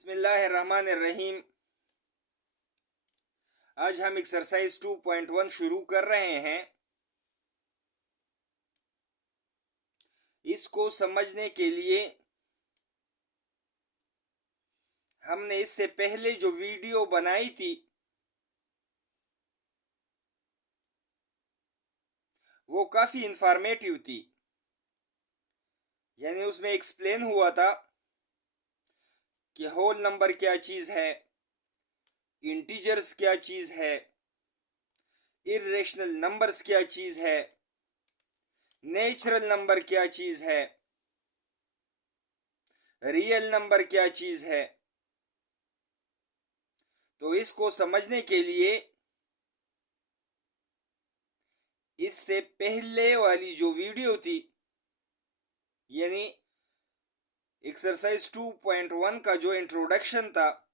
बिस्मिल्लाहिर्रहमानिर्रहीम। आज हम एक्सरसाइज 2.1 शुरू कर रहे हैं। इसको समझने के लिए हमने इससे पहले जो वीडियो बनाई थी वो काफ़ी इंफॉर्मेटिव थी। यानी उसमें एक्सप्लेन हुआ था कि होल नंबर क्या चीज़ है, इंटीजर्स क्या चीज़ है, इर्रेशनल नंबर्स क्या चीज़ है, नेचुरल नंबर क्या चीज़ है, रियल नंबर क्या चीज़ है। तो इसको समझने के लिए इससे पहले वाली जो वीडियो थी यानी एक्सरसाइज 2.1 का जो इंट्रोडक्शन था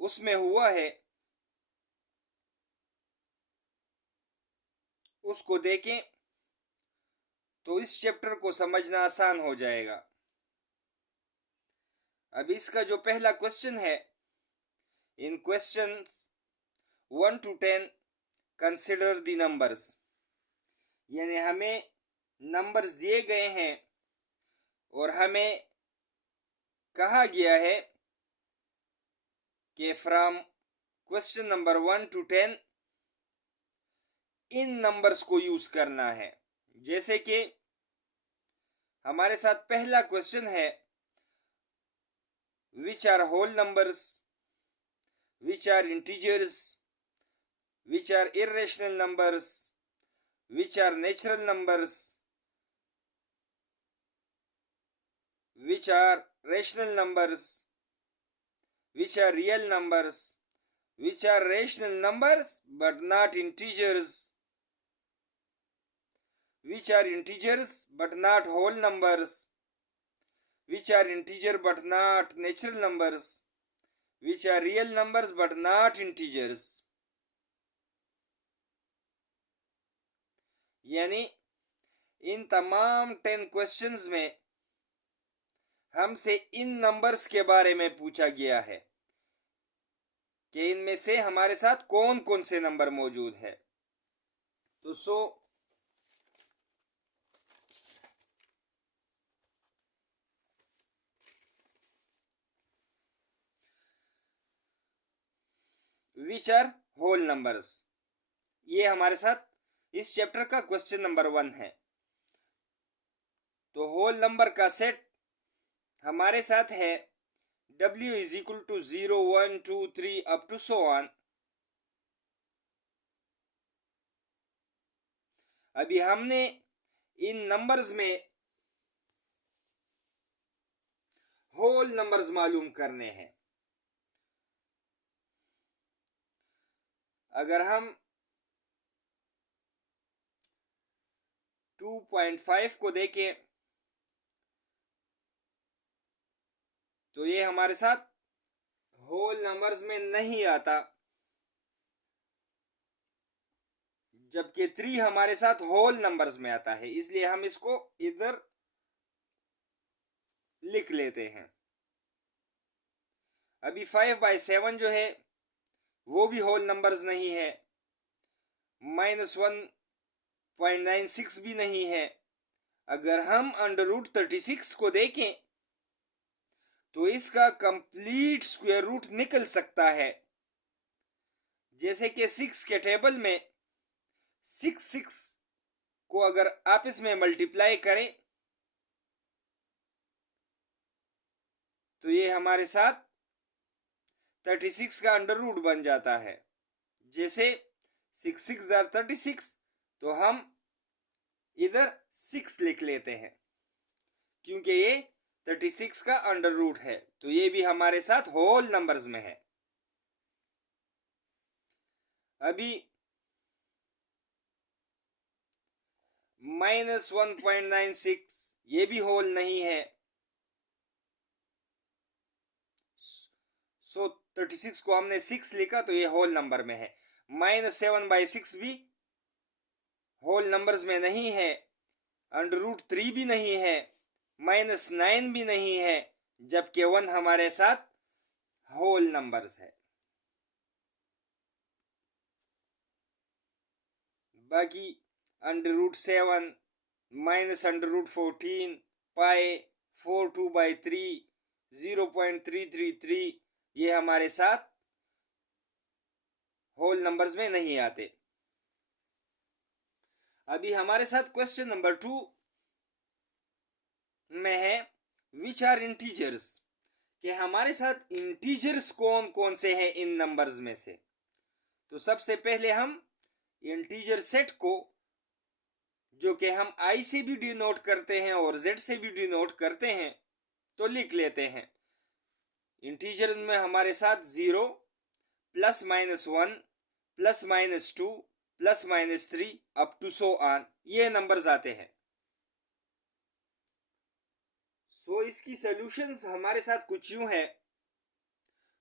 उसमें हुआ है, उसको देखें तो इस चैप्टर को समझना आसान हो जाएगा। अब इसका जो पहला क्वेश्चन है, इन questions 1 to 10 consider the numbers, यानी हमें नंबर्स दिए गए हैं और हमें कहा गया है कि फ्रॉम क्वेश्चन नंबर 1 to 10 इन नंबर्स को यूज करना है। जैसे कि हमारे साथ पहला क्वेश्चन है, which are whole numbers, which are integers, which are irrational numbers, which are natural numbers, which are rational numbers, which are real numbers, which are rational numbers but not integers, which are integers but not whole numbers, which are integer but not natural numbers, which are real numbers but not integers। यानी इन तमाम 10 questions में हमसे इन numbers के बारे में पूछा गया है कि इनमें से हमारे साथ कौन कौन से नंबर मौजूद है। तो विच आर होल नंबर्स, ये हमारे साथ इस चैप्टर का क्वेश्चन नंबर 1 है। तो होल नंबर का सेट हमारे साथ है W is equal to 0 1 2 3 up to so on. अभी हमने इन नंबर्स में होल नंबर्स मालूम करने हैं। अगर हम 2.5 को देखें तो ये हमारे साथ होल नंबर्स में नहीं आता, जबकि 3 हमारे साथ होल नंबर्स में आता है, इसलिए हम इसको इधर लिख लेते हैं। अभी 5/7 जो है वो भी होल नंबर्स नहीं है, -1.96 भी नहीं है। अगर हम √36 को देखें तो इसका कंप्लीट स्क्वायर रूट निकल सकता है। जैसे कि 6 के टेबल में 6 को अगर आपस में मल्टीप्लाई करें तो ये हमारे साथ 36 का अंडर रूट बन जाता है। जैसे 6 6 36, तो हम इधर 6 लिख लेते हैं क्योंकि ये 36 का अंडर रूट है। तो ये भी हमारे साथ होल नंबर्स में है। अभी -1.96 ये भी होल नहीं है। 36 को हमने 6 लिखा तो ये होल नंबर में है। -7/6 भी होल नंबर्स में नहीं है, √3 भी नहीं है, -9 भी नहीं है, जबकि 1 हमारे साथ होल नंबर्स है। बाकी √7 -√14 पाई 4/2/3 0.333 ये हमारे साथ होल नंबर्स में नहीं आते। अभी हमारे साथ क्वेश्चन नंबर 2 में है विच आर इंटीजर्स, कि हमारे साथ इंटीजर्स कौन कौन से हैं इन नंबर्स में से। तो सबसे पहले हम इंटीजर सेट को, जो कि हम i से भी डिनोट करते हैं और z से भी डिनोट करते हैं, तो लिख लेते हैं। इंटीजर में हमारे साथ 0 +-1 +-2 +-3 अप टू सो ऑन ये नंबर्स आते हैं। सो इसकी सॉल्यूशंस हमारे साथ कुछ यूं है।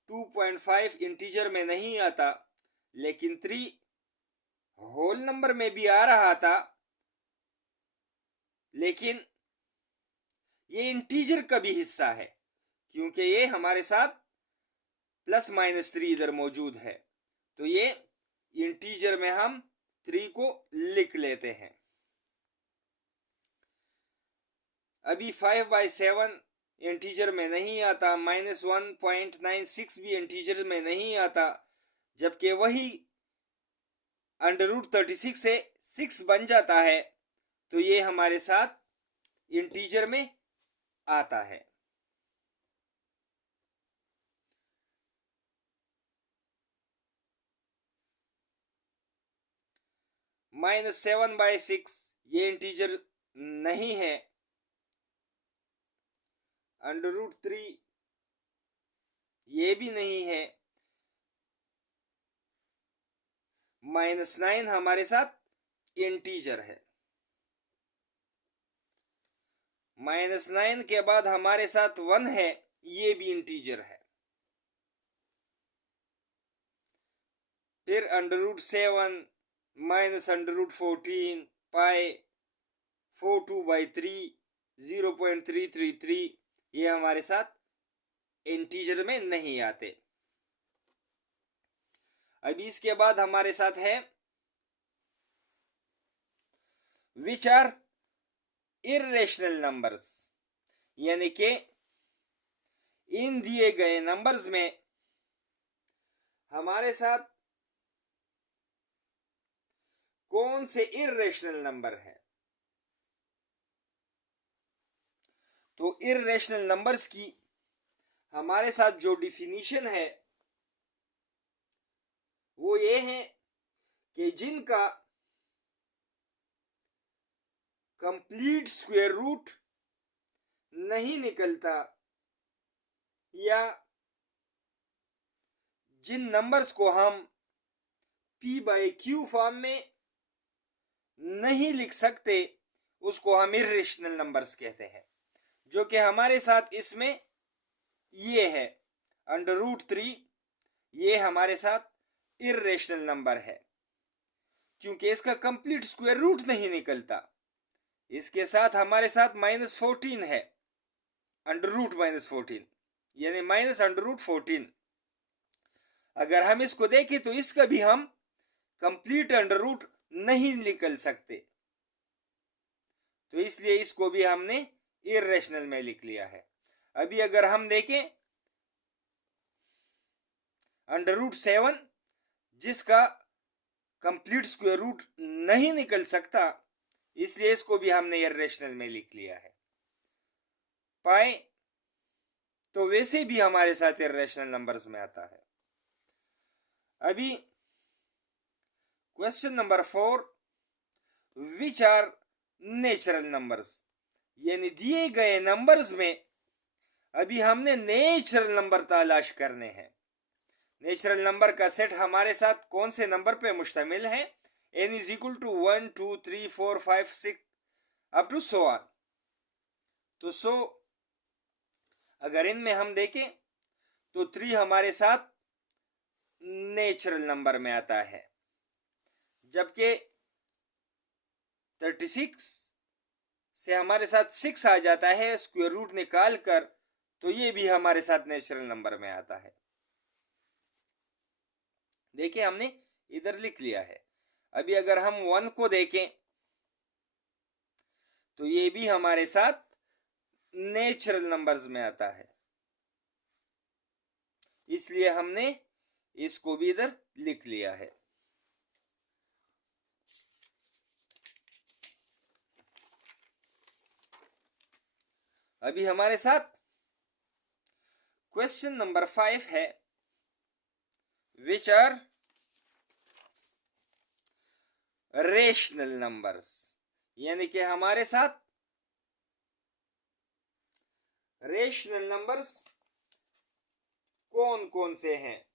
2.5 इंटीजर में नहीं आता, लेकिन 3 होल नंबर में भी आ रहा था, लेकिन ये इंटीजर का भी हिस्सा है क्योंकि ये हमारे साथ +-3 इधर मौजूद है। तो ये इंटीजर में हम 3 को लिख लेते हैं। अभी 5/7 इंटीजर में नहीं आता, -1.96 भी इंटीजर में नहीं आता, जबकि वही √36 से 6 बन जाता है, तो ये हमारे साथ इंटीजर में आता है। -7/6 ये इंटीजर नहीं है। √3 ये भी नहीं है। -9 हमारे साथ इंटीजर है। -9 के बाद हमारे साथ 1 है, ये भी इंटीजर है। फिर √7 -√14 पाई 4/2/3 0.333 ये हमारे साथ इंटीजर में नहीं आते। अभी इसके बाद हमारे साथ है विच आर इर्रेशनल नंबर्स, यानी कि इन दिए गए नंबर्स में हमारे साथ कौन से इर्रेशनल नंबर है। तो इर्रेशनल नंबर्स की हमारे साथ जो डिफिनीशन है वो ये है कि जिनका कंप्लीट स्क्वायर रूट नहीं निकलता, या जिन नंबर्स को हम p/q फॉर्म में नहीं लिख सकते, उसको हम इर्रेशनल नंबर्स कहते हैं। जो कि हमारे साथ इसमें ये है √3, ये हमारे साथ इर्रेशनल नंबर है क्योंकि इसका कंप्लीट स्क्वायर रूट नहीं निकलता। इसके साथ हमारे साथ -14 है, √-14 यानी -√14। अगर हम इसको देखें तो इसका भी हम कंप्लीट अंडर रूट नहीं निकल सकते, तो इसलिए इसको भी हमने इर्रेशनल में लिख लिया है। अभी अगर हम देखें √7 जिसका कंप्लीट स्क्वायर रूट नहीं निकल सकता, इसलिए इसको भी हमने इर्रेशनल में लिख लिया है। पाई तो वैसे भी हमारे साथ इर्रेशनल नंबर्स में आता है। अभी question number 4 which are natural numbers, यानी दिए गए नंबर्स में अभी हमने नेचुरल नंबर तलाश करने हैं। नेचुरल नंबर का सेट हमारे साथ कौन से नंबर पे मुश्तमिल है? n = 1 2 3 4 5 6 up to so on. तो अगर इनमें हम देखें तो 3 हमारे साथ नेचुरल नंबर में आता है, जबकि 36 से हमारे साथ 6 आ जाता है स्क्वायर रूट निकाल कर, तो ये भी हमारे साथ नेचुरल नंबर में आता है। देखिए हमने इधर लिख लिया है। अभी अगर हम 1 को देखें तो ये भी हमारे साथ नेचुरल नंबर्स में आता है, इसलिए हमने इसको भी इधर लिख लिया है। अभी हमारे साथ क्वेश्चन नंबर 5 है, विच आर रेशनल नंबर्स, यानी कि हमारे साथ रेशनल नंबर्स कौन कौन से हैं।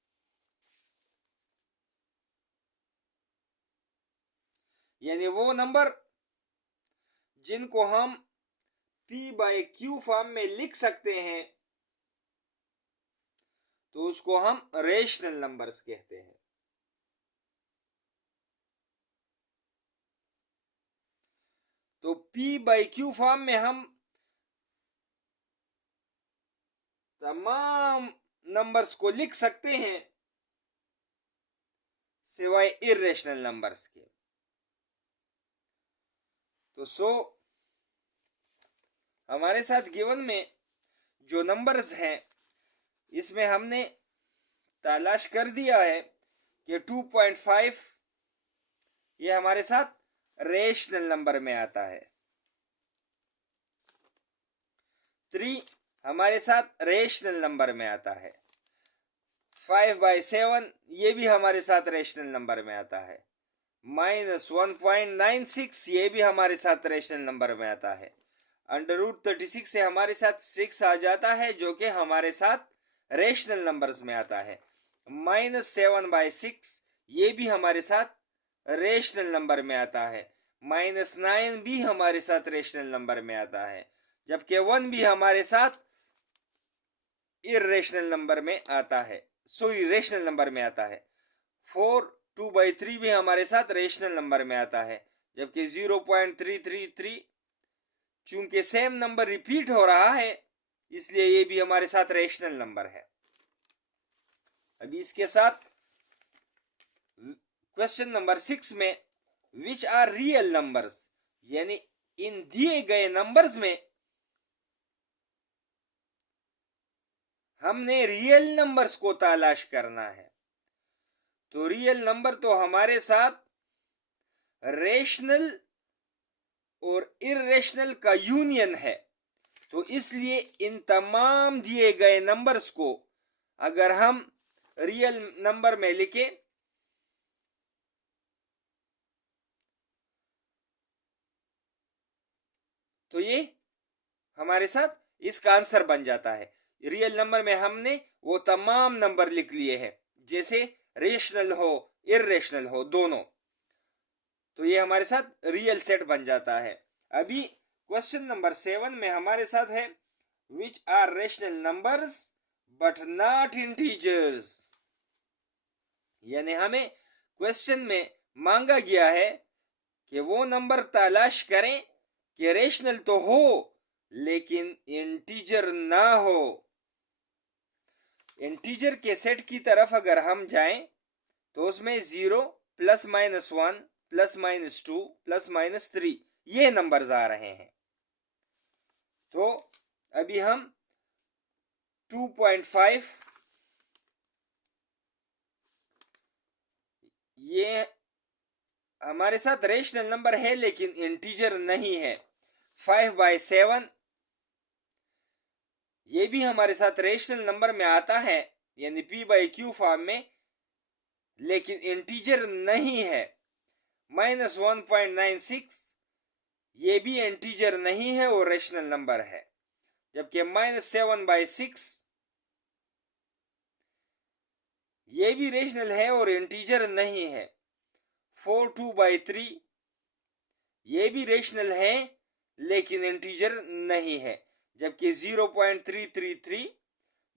यानी वो नंबर जिनको हम p/q फॉर्म में लिख सकते हैं, तो उसको हम रेशनल नंबर्स कहते हैं। तो p/q फॉर्म में हम तमाम नंबर्स को लिख सकते हैं सिवाय इर्रेशनल नंबर्स के। तो हमारे साथ गिवन में जो नंबर्स हैं, इसमें हमने तलाश कर दिया है कि 2.5 ये हमारे साथ रेशनल नंबर में आता है, 3 हमारे साथ रेशनल नंबर में आता है, 5/7 ये भी हमारे साथ रेशनल नंबर में आता है, -1.96 ये भी हमारे साथ रेशनल नंबर में आता है, √36 से हमारे साथ 6 आ जाता है जो कि हमारे साथ रेशनल नंबर्स में आता है, -7/6 ये भी हमारे साथ रेशनल नंबर में आता है, -9 भी हमारे साथ रेशनल नंबर में आता है, जबकि 1 भी हमारे साथ इर्रेशनल नंबर में आता है, रेशनल नंबर में आता है, 4 2/3 भी हमारे साथ रेशनल नंबर में आता है, जबकि 0.333 चूंकि सेम नंबर रिपीट हो रहा है इसलिए ये भी हमारे साथ रेशनल नंबर है। अभी इसके साथ क्वेश्चन नंबर 6 में विच आर रियल नंबर्स, यानी इन दिए गए नंबर्स में हमने रियल नंबर्स को तलाश करना है। तो रियल नंबर तो हमारे साथ रेशनल और इर्रेशनल का यूनियन है, तो इसलिए इन तमाम दिए गए नंबर्स को अगर हम रियल नंबर में लिखें तो ये हमारे साथ इसका आंसर बन जाता है। रियल नंबर में हमने वो तमाम नंबर लिख लिए हैं, जैसे रेशनल हो इर्रेशनल हो दोनों, तो ये हमारे साथ रियल सेट बन जाता है। अभी क्वेश्चन नंबर 7 में हमारे साथ है which are rational numbers but not integers, यानी हमें क्वेश्चन में मांगा गया है कि वो नंबर तलाश करें कि रेशनल तो हो लेकिन इंटीजर ना हो। इंटीजर के सेट की तरफ अगर हम जाएं तो उसमें 0 +-1 +-2 +-3 ये नंबर्स आ रहे हैं। तो अभी हम 2.5 ये हमारे साथ रेशनल नंबर है लेकिन इंटीजर नहीं है, 5/7 ये भी हमारे साथ रेशनल नंबर में आता है यानी p/q फॉर्म में, लेकिन इंटीजर नहीं है, -1.96 ये भी इंटीजर नहीं है और रेशनल नंबर है, जबकि -7/6 ये भी रेशनल है और इंटीजर नहीं है, 4/2/3 ये भी रेशनल है लेकिन इंटीजर नहीं है, जबकि 0.333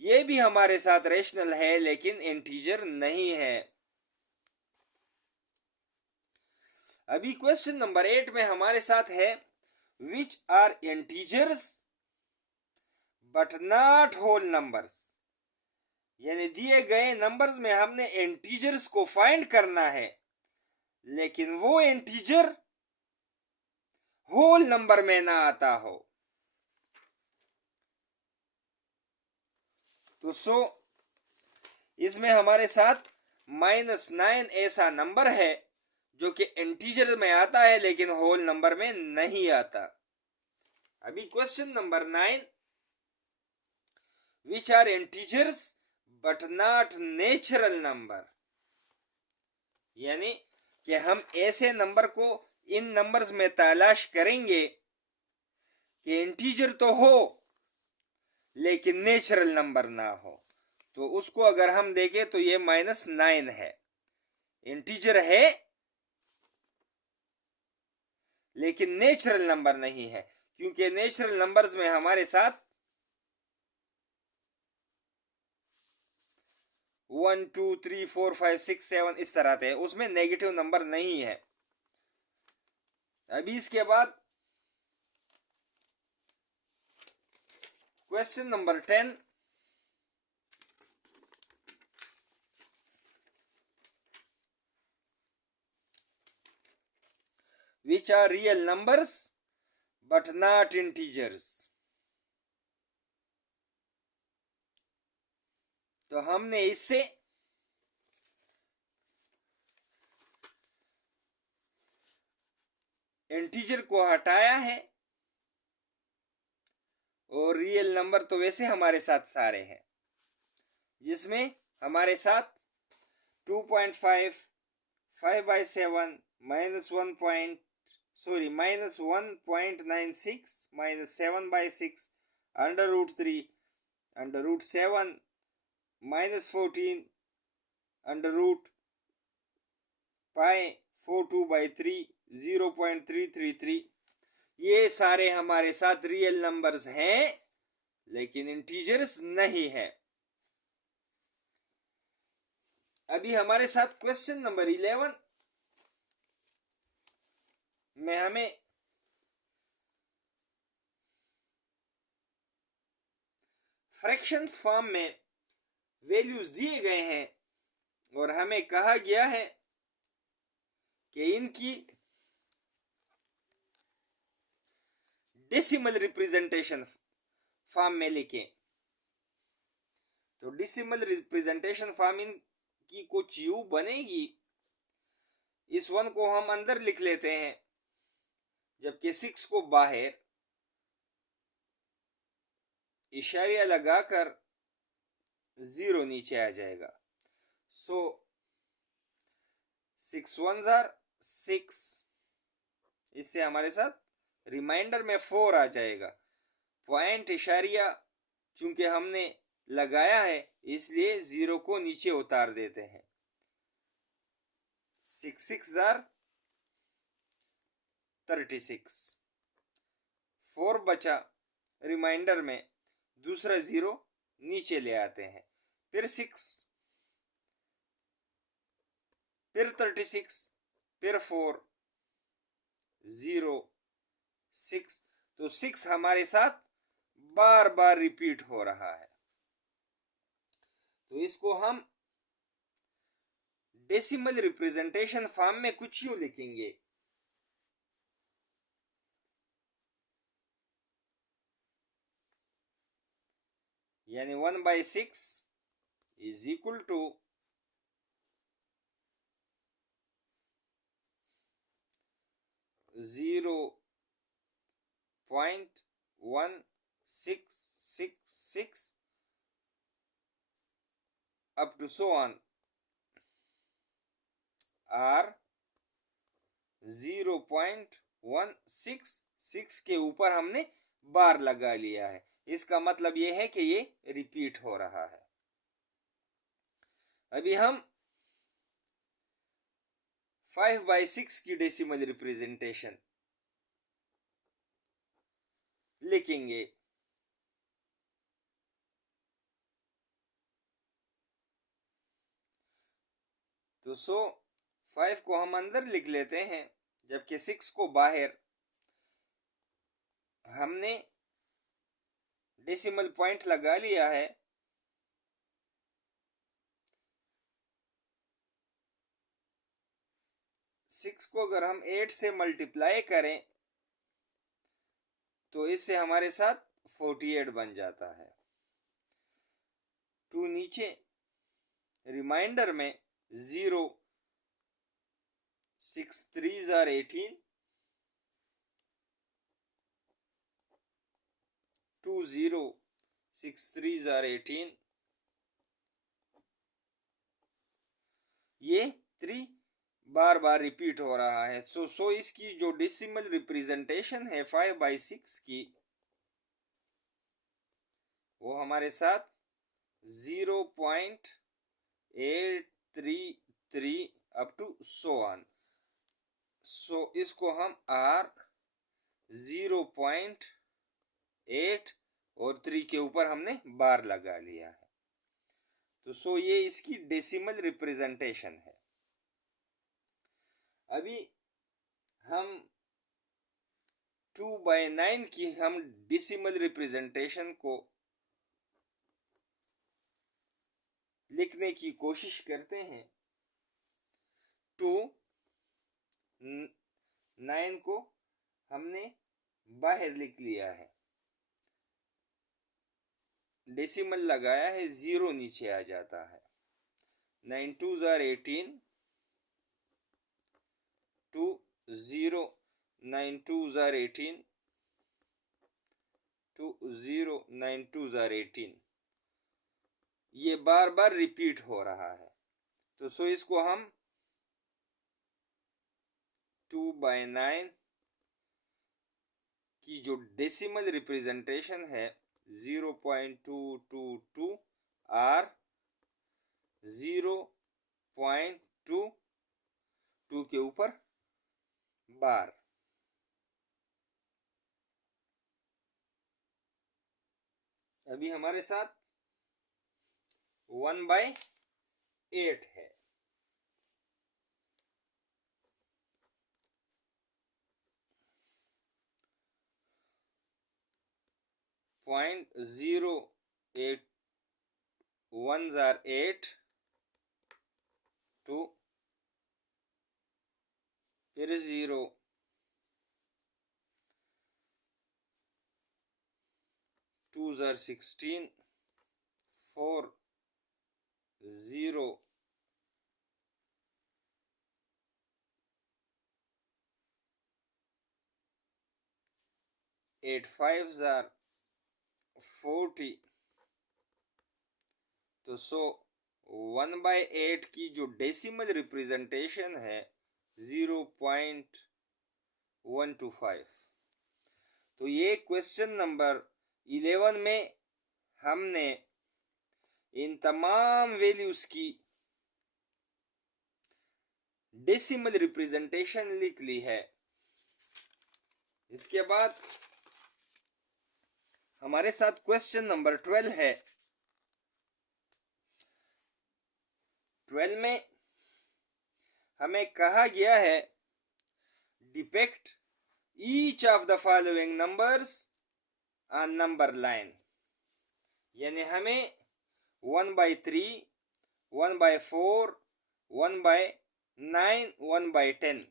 ये भी हमारे साथ रेशनल है लेकिन इंटीजर नहीं है। अभी क्वेश्चन नंबर 8 में हमारे साथ है which are integers but not whole numbers, यानी दिए गए नंबर्स में हमने इंटीजर्स को फाइंड करना है, लेकिन वो इंटीजर होल नंबर में ना आता हो। तो इसमें हमारे साथ -9 ऐसा नंबर है जो कि इंटीजर में आता है लेकिन होल नंबर में नहीं आता। अभी question number 9, which are integers but not natural number, यानी कि हम ऐसे नंबर को इन नंबर्स में तलाश करेंगे कि इंटीजर तो हो लेकिन नेचुरल नंबर ना हो। तो उसको अगर हम देखें तो ये -9 है, इंटीजर है लेकिन नेचुरल नंबर नहीं है, क्योंकि नेचुरल नंबर्स में हमारे साथ 1 2 3 4 5 6 7 इस तरह थे, उसमें नेगेटिव नंबर नहीं है। अभी इसके बाद question number 10, which are real numbers but not integers। तो हमने इससे इंटीजर को हटाया है, और रियल नंबर तो वैसे हमारे साथ सारे हैं, जिसमें हमारे साथ 2.5, 5/7, -1.96, -7/6, √3, √7, -14, √π42/3, 0.333, ये सारे हमारे साथ रियल नंबर्स हैं लेकिन इंटीजर्स नहीं है। अभी हमारे साथ क्वेश्चन नंबर 11 में हमें फ्रैक्शंस फॉर्म में वैल्यूज दिए गए हैं और हमें कहा गया है कि इनकी डेसिमल रिप्रेजेंटेशन फॉर्म में लिखें। तो डेसिमल रिप्रेजेंटेशन फॉर्म इनकी कुछ यूं बनेगी, इस 1 को हम अंदर लिख लेते हैं, जबकि 6 को बाहर, इशारिया लगाकर 0 नीचे आ जाएगा। 6 1s are 6, इससे हमारे साथ रिमाइंडर में 4 आ जाएगा। पॉइंट इशारिया चूंकि हमने लगाया है इसलिए 0 को नीचे उतार देते हैं। 6 6s are 36, 4 बचा, रिमाइंडर में दूसरा 0 नीचे ले आते हैं, फिर 6, फिर 36, फिर 4, 0 6। तो 6 हमारे साथ बार बार रिपीट हो रहा है, तो इसको हम डेसिमल रिप्रेजेंटेशन फॉर्म में कुछ यूं लिखेंगे, यानी 1/6 is equal to 0.1666 up to so on, और 0.166 के ऊपर हमने बार लगा लिया है। इसका मतलब यह है कि ये रिपीट हो रहा है। अभी हम 5/6 की डेसिमल रिप्रेजेंटेशन लिखेंगे। तो 5 को हम अंदर लिख लेते हैं, जबकि 6 को बाहर। हमने डेसिमल पॉइंट लगा लिया है। सिक्स को अगर हम 8 से मल्टीप्लाई करें तो इससे हमारे साथ 48 बन जाता है। 2 नीचे, रिमाइंडर में 0, 6 3s are 18, 2 0, 6 3s are 18। ये 3 बार बार रिपीट हो रहा है। सो इसकी जो डेसिमल रिप्रेजेंटेशन है 5/6 की, वो हमारे साथ 0.833 अप टू सो ऑन। सो इसको हम R 0.8 और 3 के ऊपर हमने बार लगा लिया है। तो ये इसकी डेसिमल रिप्रेजेंटेशन है। अभी हम 2/9 की हम डेसिमल रिप्रेजेंटेशन को लिखने की कोशिश करते हैं। 9 को हमने बाहर लिख लिया है, डेसिमल लगाया है, 0 नीचे आ जाता है। 9 2s are 18, 2 0, 9 2s are 18, 2 0, 9 2s are 18। ये बार बार रिपीट हो रहा है। तो इसको हम 2/9 की जो डेसिमल रिप्रेजेंटेशन है 0.222 R 0.22 के ऊपर बार। अभी हमारे साथ 1/8 है। 0.08 1s are 8, 2 फिर 0, 2s are 16, 4 0, 8 5s are 40। तो 1/8 की जो डेसिमल रिप्रेजेंटेशन है 0.125। तो ये क्वेश्चन नंबर 11 में हमने इन तमाम वैल्यूज की डेसिमल रिप्रेजेंटेशन लिख ली है। इसके बाद हमारे साथ क्वेश्चन नंबर 12 है। 12 में हमें कहा गया है depict each of the following numbers on number line. यानी हमें 1/3, 1/4, 1/9, 1/10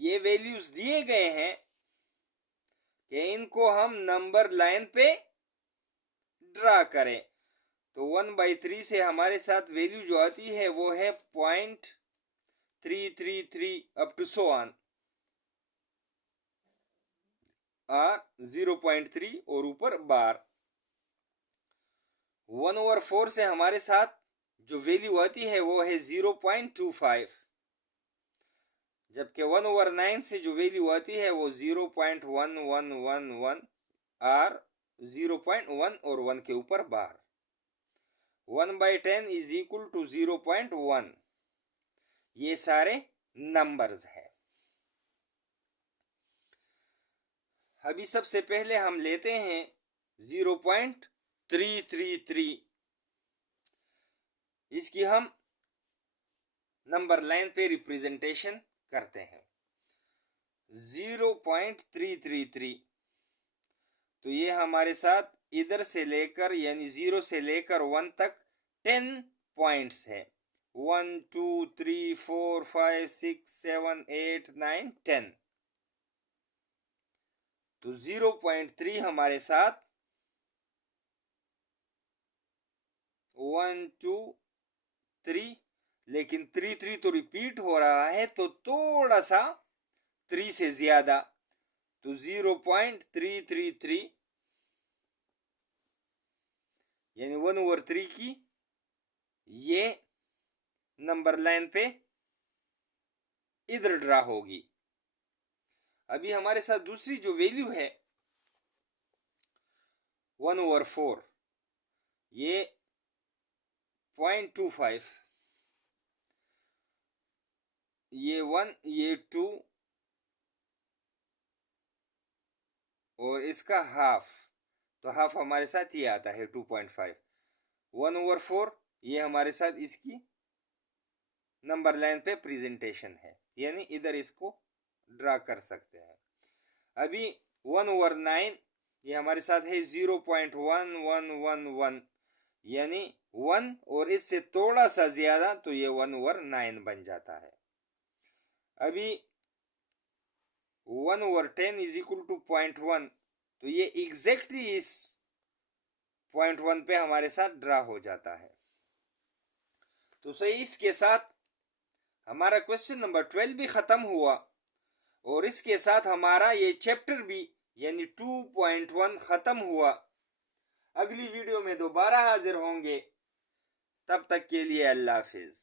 ये वैल्यूज दिए गए हैं कि इनको हम नंबर लाइन पे ड्रा करें। तो 1/3 से हमारे साथ वैल्यू जो आती है वो है 0.333 अप टू सो ऑन, और 0.3 और ऊपर बार। 1/4 से हमारे साथ जो वैल्यू आती है वो है 0.25, जबकि 1/9 से जो वैल्यू आती है वो 0.1111 और 0.1 और 1 के ऊपर बार। 1/10 इज इक्वल टू 0.1। ये सारे नंबर्स है। अभी सबसे पहले हम लेते हैं 0.333। इसकी हम नंबर लाइन पे रिप्रेजेंटेशन करते हैं। 0.333 तो ये हमारे साथ इधर से लेकर यानी 0 से लेकर 1 तक 10 पॉइंट्स है। 1 2 3 4 5 6 7 8 9 10। तो 0.3 हमारे साथ 1 2 3, लेकिन 3 तो रिपीट हो रहा है तो थोड़ा सा 3 से ज्यादा, तो 0.333 यानी 1/3 की ये नंबर लाइन पे इधर ड्रा होगी। अभी हमारे साथ दूसरी जो वैल्यू है 1/4, ये 0.25, ये 1 ये 2 और इसका हाफ, तो हाफ हमारे साथ ये आता है 2.5। 1/4 ये हमारे साथ इसकी नंबर लाइन पे प्रेजेंटेशन है, यानी इधर इसको ड्रा कर सकते हैं। अभी 1/9 ये हमारे साथ है 0.1111, यानी 1 और इससे थोड़ा सा ज्यादा, तो ये 1/9 बन जाता है। अभी 1/10 इज इक्वल टू 0.1, तो ये एग्जैक्टली इस 0.1 पे हमारे साथ ड्रा हो जाता है। तो सही, इसके साथ हमारा क्वेश्चन नंबर 12 भी खत्म हुआ और इसके साथ हमारा ये चैप्टर भी यानी 2.1 खत्म हुआ। अगली वीडियो में दोबारा हाजिर होंगे, तब तक के लिए अल्लाह हाफिज।